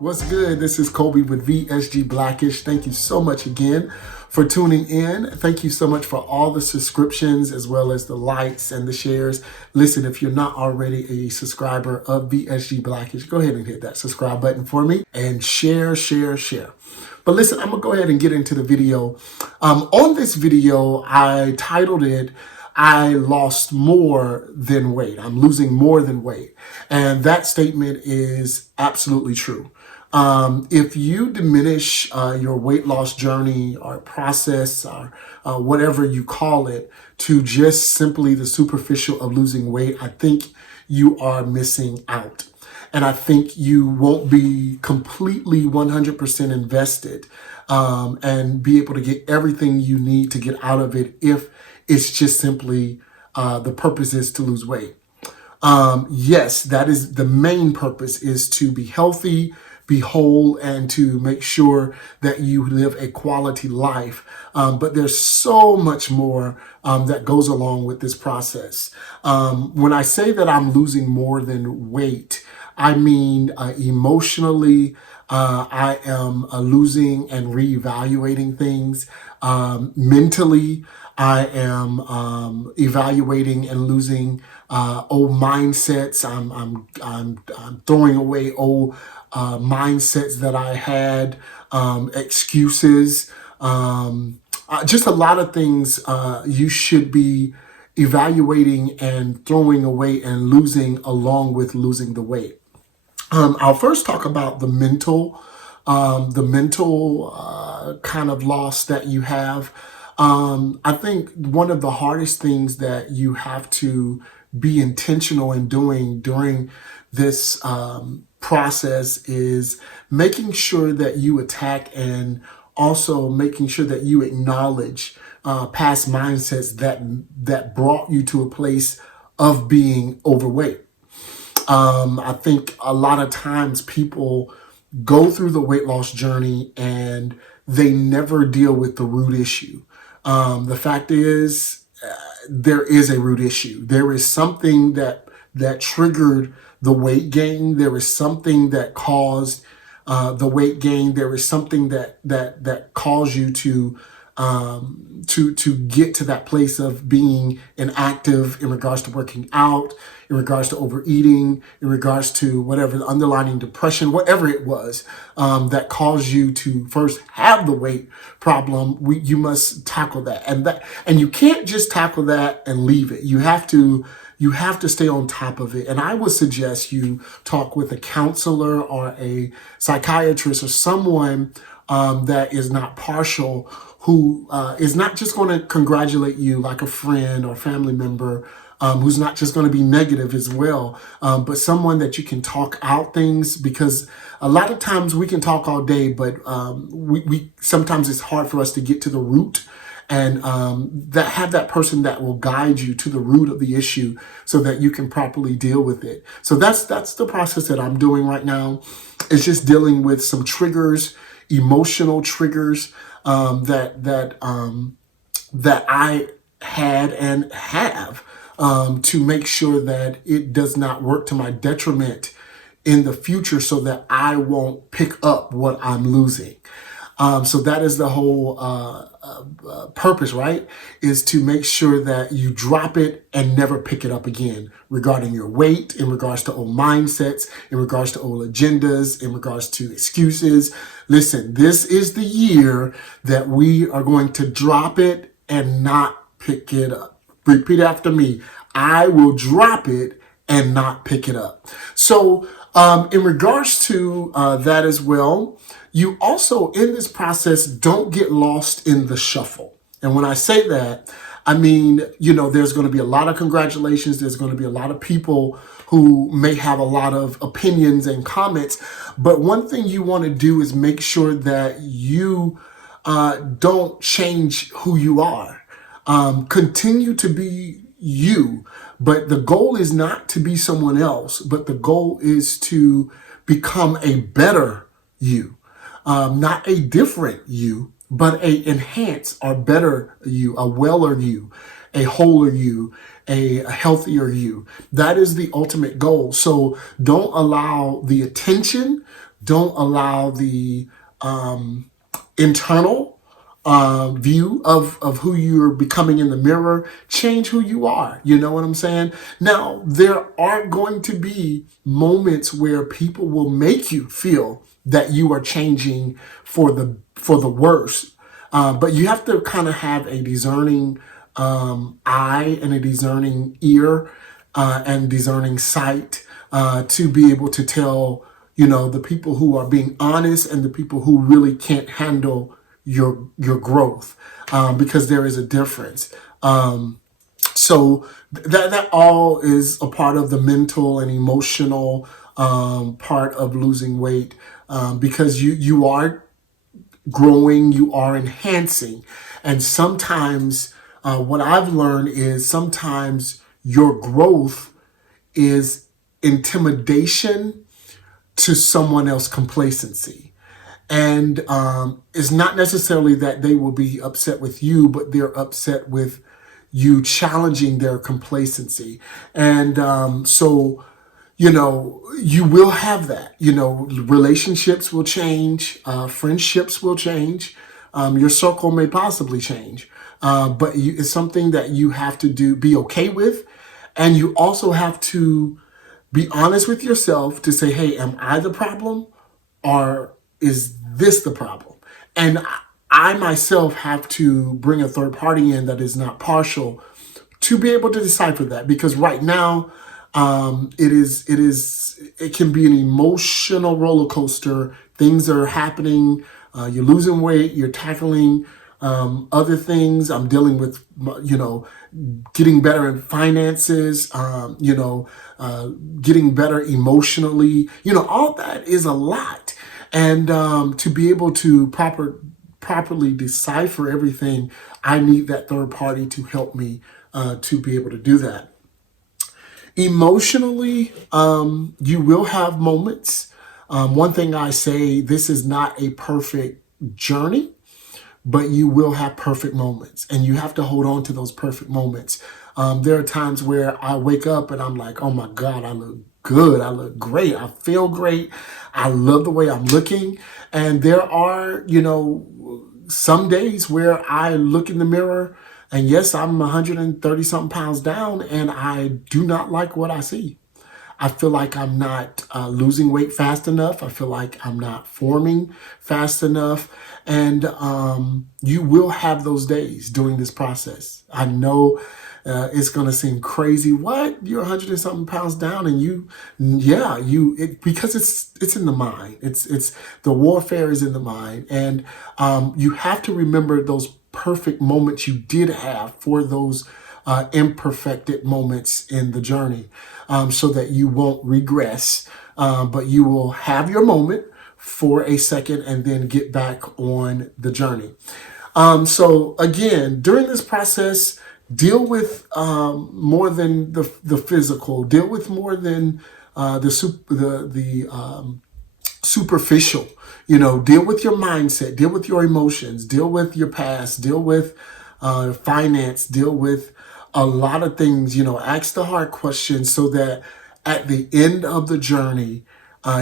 What's good? This is Kobe with VSG Black-ish. Thank you so much again for tuning in. Thank you so much for all the subscriptions as well as the likes and the shares. Listen, if you're not already a subscriber of VSG Black-ish, go ahead and hit that subscribe button for me and share. But listen, I'm gonna go ahead and get into the video. On this video, I titled it, I lost more than weight. I'm losing more than weight. And that statement is absolutely true. If you diminish your weight loss journey or process or whatever you call it to just simply the superficial of losing weight, I think you are missing out. And I think you won't be completely 100% invested and be able to get everything you need to get out of it if it's just simply the purpose is to lose weight. Yes, that is the main purpose, is to be healthy, be whole, and to make sure that you live a quality life. But there's so much more that goes along with this process. When I say that I'm losing more than weight, I mean emotionally, I am losing and reevaluating things. Mentally, I am evaluating and losing old mindsets. I'm throwing away old mindsets that I had, excuses, just a lot of things you should be evaluating and throwing away and losing along with losing the weight. I'll first talk about the mental kind of loss that you have. I think one of the hardest things that you have to be intentional in doing during this process is making sure that you attack and also making sure that you acknowledge past mindsets that brought you to a place of being overweight. I think a lot of times people go through the weight loss journey and they never deal with the root issue. The fact is, there is a root issue. There is something that triggered the weight gain. There is something that caused the weight gain. There is something that caused you to get to that place of being inactive in regards to working out, in regards to overeating, in regards to whatever the underlying depression, whatever it was that caused you to first have the weight problem. You must tackle that, and you can't just tackle that and leave it. You have to stay on top of it. And I would suggest you talk with a counselor or a psychiatrist or someone that is not partial, who is not just going to congratulate you like a friend or family member, who's not just going to be negative as well, but someone that you can talk out things, because a lot of times we can talk all day, but we sometimes it's hard for us to get to the root and have that person that will guide you to the root of the issue so that you can properly deal with it. So that's the process that I'm doing right now. It's just dealing with some triggers, emotional triggers that I had and have to make sure that it does not work to my detriment in the future, so that I won't pick up what I'm losing. So that is the whole purpose, right? Is to make sure that you drop it and never pick it up again regarding your weight, in regards to old mindsets, in regards to old agendas, in regards to excuses. Listen, this is the year that we are going to drop it and not pick it up. Repeat after me. I will drop it and not pick it up. So in regards to that as well, you also, in this process, don't get lost in the shuffle. And when I say that, I mean, there's going to be a lot of congratulations. There's going to be a lot of people who may have a lot of opinions and comments. But one thing you want to do is make sure that you don't change who you are. Continue to be you. But the goal is not to be someone else, but the goal is to become a better you. Not a different you, but a enhanced or better you, a weller you, a wholer you, a healthier you. That is the ultimate goal. So don't allow the attention Don't allow the internal view of who you're becoming in the mirror change who you are. You know what I'm saying? Now, there are going to be moments where people will make you feel that you are changing for the worse. But you have to kind of have a discerning eye and a discerning ear and discerning sight to be able to tell, the people who are being honest and the people who really can't handle your growth, because there is a difference. So that all is a part of the mental and emotional part of losing weight, because you are growing, you are enhancing. And sometimes what I've learned is sometimes your growth is intimidation to someone else's complacency. And it's not necessarily that they will be upset with you, but they're upset with you challenging their complacency. And so you will have that. Relationships will change, friendships will change, your circle may possibly change, but it's something that you have to be okay with, and you also have to be honest with yourself to say, hey, am I the problem, or is this the problem? And I myself have to bring a third party in that is not partial to be able to decipher that, because right now it can be an emotional roller coaster. Things are happening. You're losing weight. You're tackling other things. I'm dealing with getting better in finances. Getting better emotionally. All that is a lot, and to be able to properly decipher everything, I need that third party to help me to be able to do that. Emotionally, you will have moments. One thing I say, this is not a perfect journey, but you will have perfect moments, and you have to hold on to those perfect moments. There are times where I wake up and I'm like, oh my God, I look good. I look great. I feel great. I love the way I'm looking. And there are, some days where I look in the mirror and yes, I'm 130 something pounds down and I do not like what I see. I feel like I'm not losing weight fast enough. I feel like I'm not forming fast enough. And you will have those days during this process. I know it's going to seem crazy. What? You're 100 and something pounds down, and because it's in the mind. It's the warfare is in the mind, and you have to remember those perfect moments you did have for those imperfected moments in the journey, so that you won't regress, but you will have your moment for a second and then get back on the journey. So again, during this process, deal with more than the physical. Deal with more than the superficial. Deal with your mindset. Deal with your emotions. Deal with your past. Deal with finance. Deal with a lot of things. Ask the hard questions so that at the end of the journey,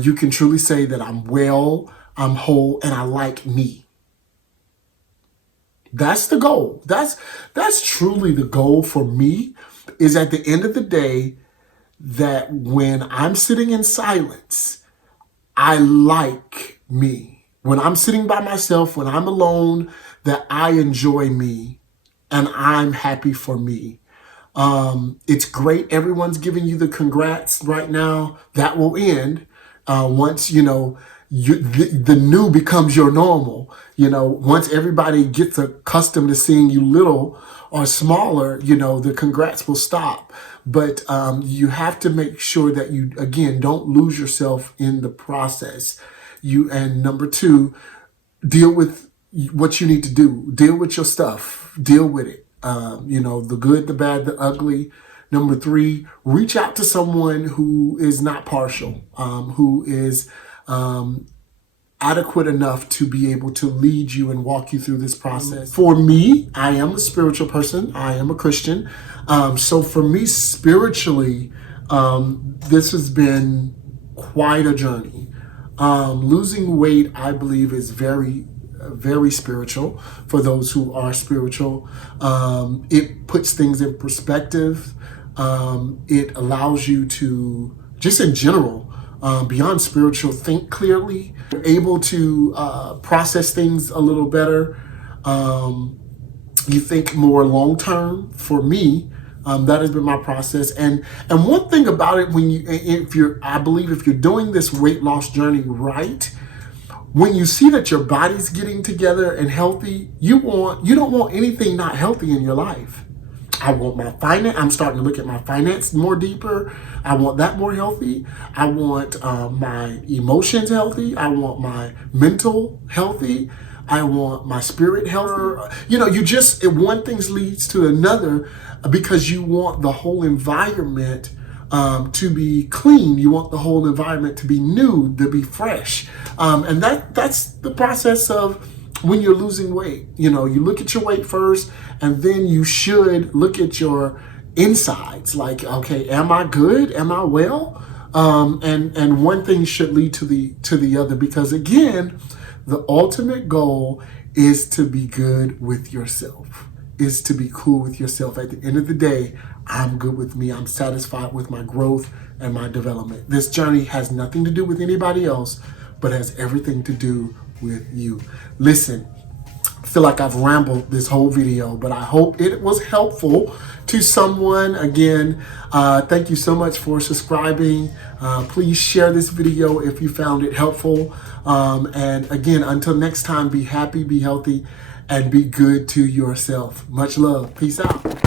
you can truly say that I'm well, I'm whole, and I like me. That's the goal. That's truly the goal for me, is at the end of the day, that when I'm sitting in silence, I like me. When I'm sitting by myself, when I'm alone, that I enjoy me and I'm happy for me. It's great. Everyone's giving you the congrats right now. That will end once the new becomes your normal. Once everybody gets accustomed to seeing you little or smaller, the congrats will stop. But you have to make sure that you, again, don't lose yourself in the process. And number two, deal with what you need to do. Deal with your stuff. Deal with it. The good, the bad, the ugly. Number three, reach out to someone who is not partial, who is adequate enough to be able to lead you and walk you through this process. For me, I am a spiritual person. I am a Christian. So for me, spiritually, this has been quite a journey. Losing weight, I believe, is very spiritual for those who are spiritual. It puts things in perspective. It allows you to, just in general, beyond spiritual, think clearly, able to process things a little better. You think more long term. For me, that has been my process. And one thing about it, I believe if you're doing this weight loss journey right, when you see that your body's getting together and healthy, you don't want anything not healthy in your life. I want my finance. I'm starting to look at my finance more deeper. I want that more healthy. I want my emotions healthy. I want my mental healthy. I want my spirit healthy. One thing leads to another because you want the whole environment to be clean. You want the whole environment to be new, to be fresh. And that's the process of when you're losing weight. You look at your weight first, and then you should look at your insides. Like, okay, am I good? Am I well? And one thing should lead to the other, because again, the ultimate goal is to be good with yourself, is to be cool with yourself. At the end of the day, I'm good with me. I'm satisfied with my growth and my development. This journey has nothing to do with anybody else, but has everything to do with you. Listen, I feel like I've rambled this whole video, but I hope it was helpful to someone. Again, thank you so much for subscribing. Please share this video if you found it helpful. And again, until next time, be happy, be healthy, and be good to yourself. Much love. Peace out.